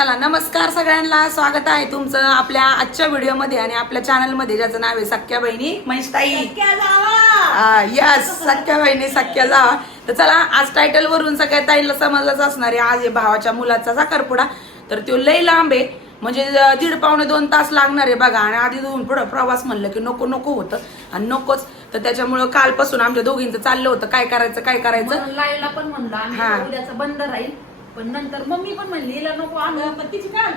चला नमस्कार सगळ्यांना, स्वागत आहे तुमचं आपल्या आजच्या व्हिडिओमध्ये आणि आपल्या चॅनलमध्ये, ज्याचं नाव आहे सख्या बहिणी महेशताई. यस, सख्या बहिणी सख्या जावा. तर चला, आज टायटल वरून सगळ्या ताईला समजलंच असणार आहे. आज आहे भावाच्या मुलाचा साखरपुडा. तर तो लई लांब आहे, म्हणजे 1.5-2 तास लागणार आहे बघा. आणि आधी दोन पुढं प्रवास म्हणलं की नको नको होतं आणि नकोच. तर त्याच्यामुळं कालपासून आमच्या दोघींचं चाललं होतं काय करायचं. लाईला पण म्हणलं आम्ही उद्याचा बंद राहील, पण नंतर मम्मी पण म्हणली हिला नको आणू, तिची काय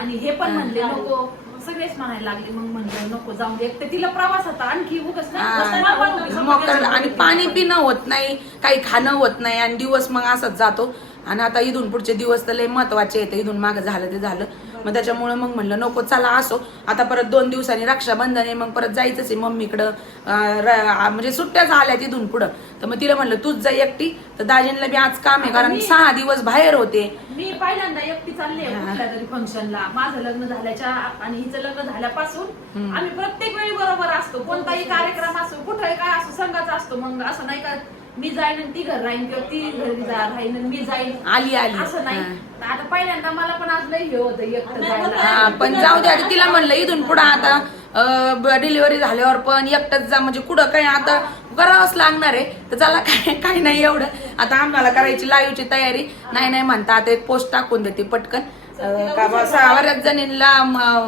आणि हे पण म्हणले नको, सगळेच म्हणायला लागले. मग म्हणलं नको जाऊन दे, एकटं तिला प्रवास होता आणखी उगाच नाही. आणि पाणी पिणं होत नाही, काही खाणं होत नाही आणि दिवस मग असंच जातो. आणि आता इथून पुढचे दिवस तर लय महत्वाचे आहेत. इथून मागं झालं ते झालं, मग त्याच्यामुळे मग म्हणलं नको, चला असो. आता परत 2 दिवसांनी रक्षाबंधन आहे, मग परत जायचंच आहे मम्मीकडं. म्हणजे सुट्ट्याच आल्या तिथून पुढं. तर मग तिला म्हणलं तूच जा एकटी. तर दाजींना बी आज काम आहे, कारण 6 दिवस बाहेर होते. मी पहिल्यांदा एकटी चालली आहे कुठल्या तरी फंक्शनला. माझं लग्न झाल्याच्या आणि हिचं लग्न झाल्यापासून आम्ही प्रत्येक वेळी बरोबर असतो. कोणताही कार्यक्रम असो, कुठे काय असो, संघाचा असतो. मग असं नाही का मी जाईन आणि ती घर राहीन किंवा ती घरी राहीन आणि मी जाईन आली असं नाही. आता पहिल्यांदा मला पण आज लई हे होतं एकटं जायला. पण जाऊ दे, तिला म्हणलं इथून पुढे आता डिलिव्हरी झाल्यावर पण एकटंच जा, म्हणजे कुठं काही आता करावंच लागणार आहे. तर चला काही नाही एवढं. आता आम्हाला करायची लाईव्हची तयारी. नाही म्हणता आता एक पोस्ट टाकून देते पटकन. बऱ्याच जणींना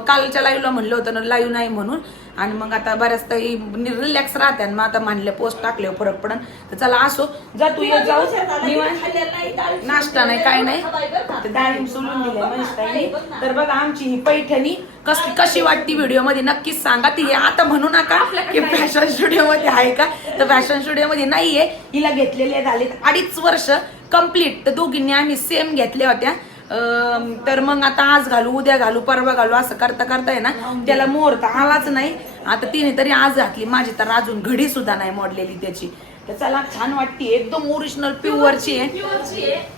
कालच्या लाईव्हला म्हणलं होतं ना लाईव्ह नाही म्हणून, आणि मग आता बऱ्याच ताई रिलॅक्स राहते. मग आता म्हणले पोस्ट टाकले फरक पडन. तर चला असो, जा तू ये, जाऊ नाश्ता नाही काय नाही. डाळिंब सोलून दिले महेशताईने. तर बघा आमची ही पैठणी कशी वाटती व्हिडिओ मध्ये नक्कीच सांगा. ती आता म्हणू नका की फॅशन स्टुडिओ मध्ये आहे का, तर फॅशन स्टुडिओ मध्ये नाहीये. हिला घेतलेले झालेत 2.5 वर्ष कंप्लीट. तर दोघींनी आम्ही सेम घेतल्या होत्या. तर मग आता आज घालू, उद्या घालू, परवा घालू, असं करता करता आहे ना त्याला मुहूर्त आलाच नाही. आता तिने तरी आज घातली, माझी तर अजून घडी सुद्धा नाही मोडलेली त्याची. तर चला, छान वाटते, एकदम ओरिजिनल प्युअरची आहे.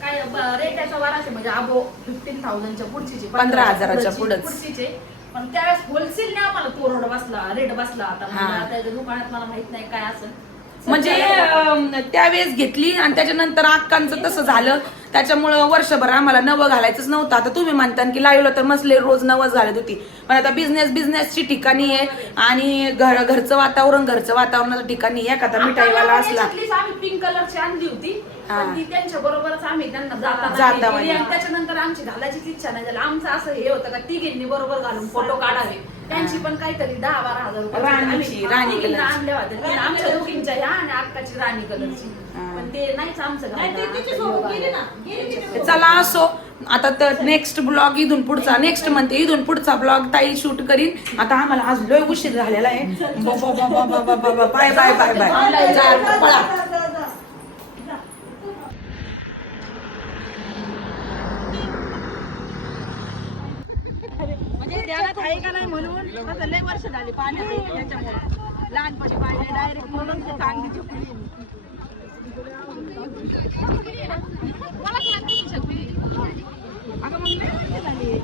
काय रेटाचा वाराचे म्हणजे अबो 15,000च्या पुढची, 15,000च्या पुढेच. पण त्यावेळेस होलसेल ने आम्हाला तो रेट बसला. आता दुकानात मला माहित नाही काय असं, म्हणजे त्यावेळेस घेतली आणि त्याच्यानंतर अक्कांचं तसं झालं. त्याच्यामुळं वर्षभर आम्हाला नवं घालायचंच नव्हतं. आता तुम्ही म्हणता की लाईव्हला तर मसले रोज नवंच घालत होती, पण आता बिझनेसची ठिकाणी आहे आणि घरचं वातावरणाचं ठिकाणी आहे. का मिठाईवाला असला आम्ही पिंक कलरची आणली होती, ती त्यांच्या बरोबरच आम्ही त्यांना जाता आणि त्याच्यानंतर आमची घालायचीच इच्छा नाही झाली. आमचं असं हे होतं का तिघींनी बरोबर घालून फोटो काढावे. त्यांची पण काहीतरी 10-12 हजार रुपये राणी कलर आणल्या होत्या आमच्या दोघींच्या ह्या आणि अक्काची राणी कलरची. पण ते नाहीच आमचं. चला असो, आता तर नेक्स्ट ब्लॉग इथून पुढचा ब्लॉग ताई शूट करीन. आता आम्हाला आज लय उशीर झालेला आहे. बाय बाय बाय बाय पळा. ध्यानात आहे का नाही म्हणून कसं लय वर्ष झाली पाण्यात. त्याच्यामुळे लहानपणी पाहिजे डायरेक्ट म्हणून ते चांगली झोपली. अगं मग झाली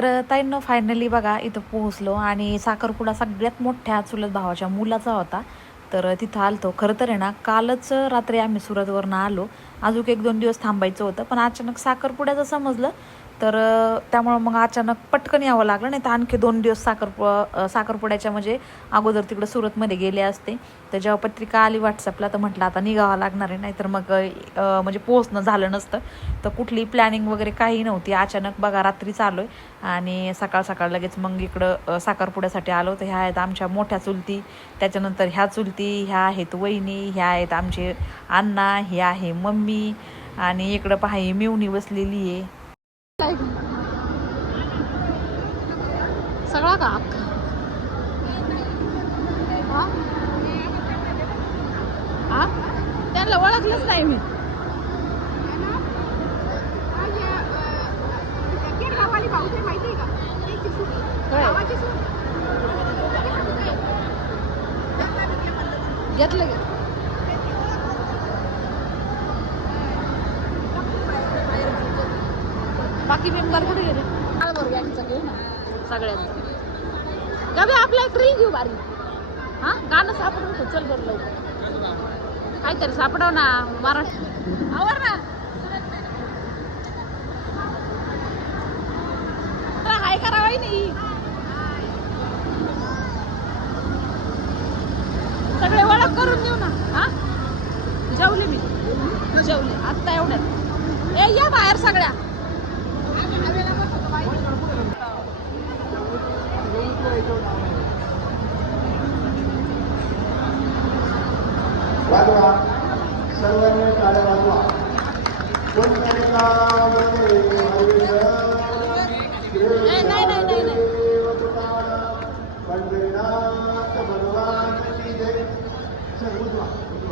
तर ताईंनो फायनली बघा इथं पोहोचलो आणि साखरपुडा सगळ्यात मोठ्या चुलत भावाच्या मुलाचा होता. तर तिथं आलतो. खरं तर आहे ना कालच रात्री आम्ही सुरतवरनं आलो. अजून 1-2 दिवस थांबायचं होतं पण अचानक साखरपुड्याचं समजलं तर त्यामुळं मग अचानक पटकन यावं लागलं. नाही तर आणखी 2 दिवस साखरपुड्याच्या म्हणजे अगोदर तिकडं सुरतमध्ये गेले असते. तर जेव्हा पत्रिका आली व्हॉट्सअपला तर म्हटलं आता निघावं लागणार आहे. नाहीतर मग म्हणजे पोहोचणं झालं नसतं. तर कुठली प्लॅनिंग वगैरे काही नव्हती. अचानक बघा रात्री चालू आहे आणि सकाळ सकाळ लगेच मग इकडं साखरपुड्यासाठी आलो. तर ह्या आहेत आमच्या मोठ्या चुलती, त्याच्यानंतर ह्या चुलती, ह्या आहेत वहिनी, ह्या आहेत आमचे अण्णा, हे आहे मम्मी आणि इकडं पहा ही मिवणी बसलेली आहे. सगळा का त्यांना ओळखलंच नाही मी. घेतलं बाकी मेंबर कुठे गेले सगळ्यांचं गबे आपला एक रील घेऊ बारी. हा गाणं सापडव चल बरं लवकर काहीतरी सापडव ना महाराष्ट्र आवर ना हाय करावाय नाही. सगळे ओळख करून देऊ ना. हा जेवले मी जेवले आत्ता एवढ्यात. ए या बाहेर सगळ्या वाजवा सर्वांनी टाळ्या वाजवा. पंढरीनाथ भगवान की जय.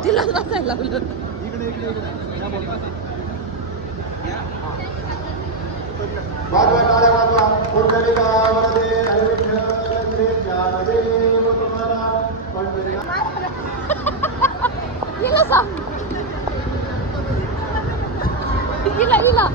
तिला वाचायला लावलं. वाजवा टाळ्या वाजवा. पंढरीनाथमध्ये हरिविठ्ठल देव तुम्हाला पंढरीनाथ. हिला सांग हिला हिला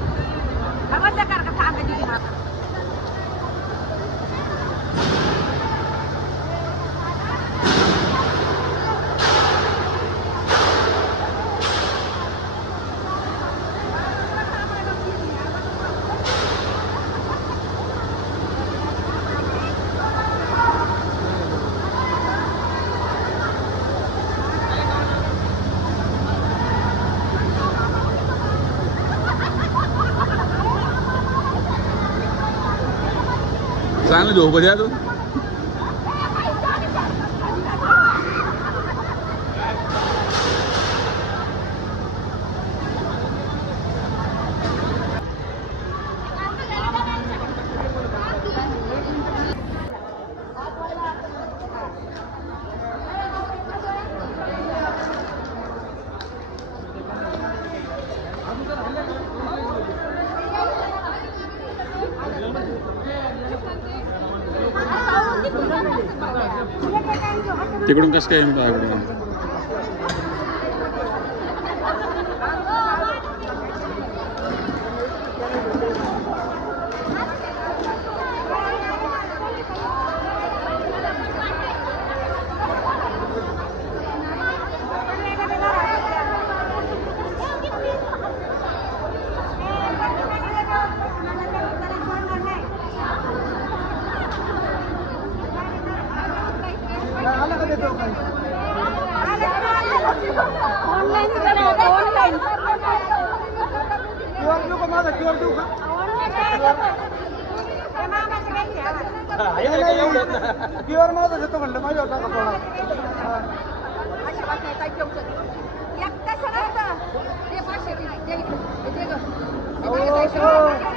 चांगलं झोप द्या तू. तिकडून कसं काय इकडून प्युअर माझं घेतो म्हणलं माझ्या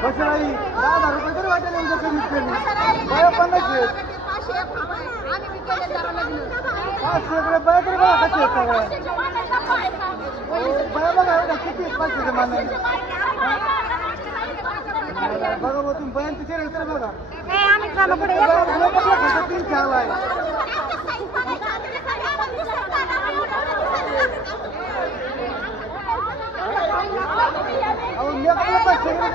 बसराई 10,000 रुपये तरी वाटेल बाया 50 500 बाया तरी बघा कशी बाया बघा किती 500 मानाने बघा बघ तुम्ही बयांचं चेहरा तर बघा 3 चाल आहे. अहो मी आपल्याला 500 रुपये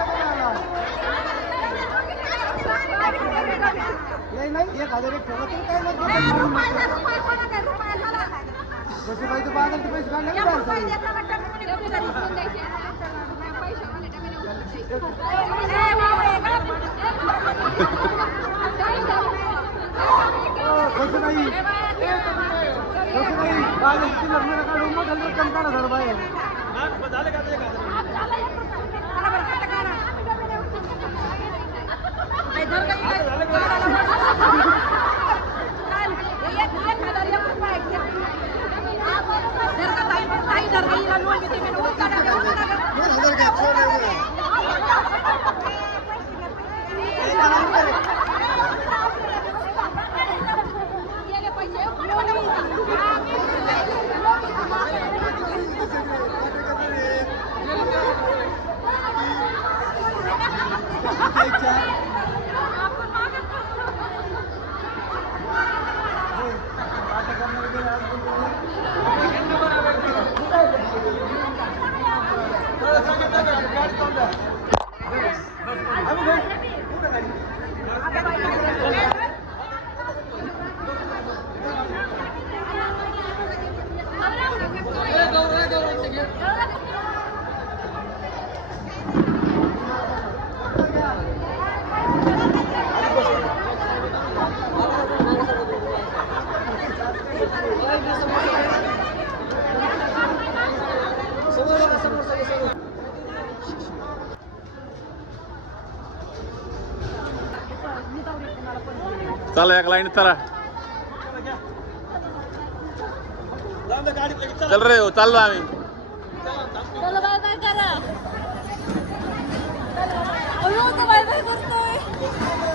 नाही नाही 1000 एक ठेवा तरी काय नाही जसे पाहिजे बाजारचे पैसे काढले ना कसं नाही बाजारची लग्न काढून मग रक्कम काढा झालं बाहेर चला एक लाईन चला चल रे हो चाललो आम्ही बाय बाय करतोय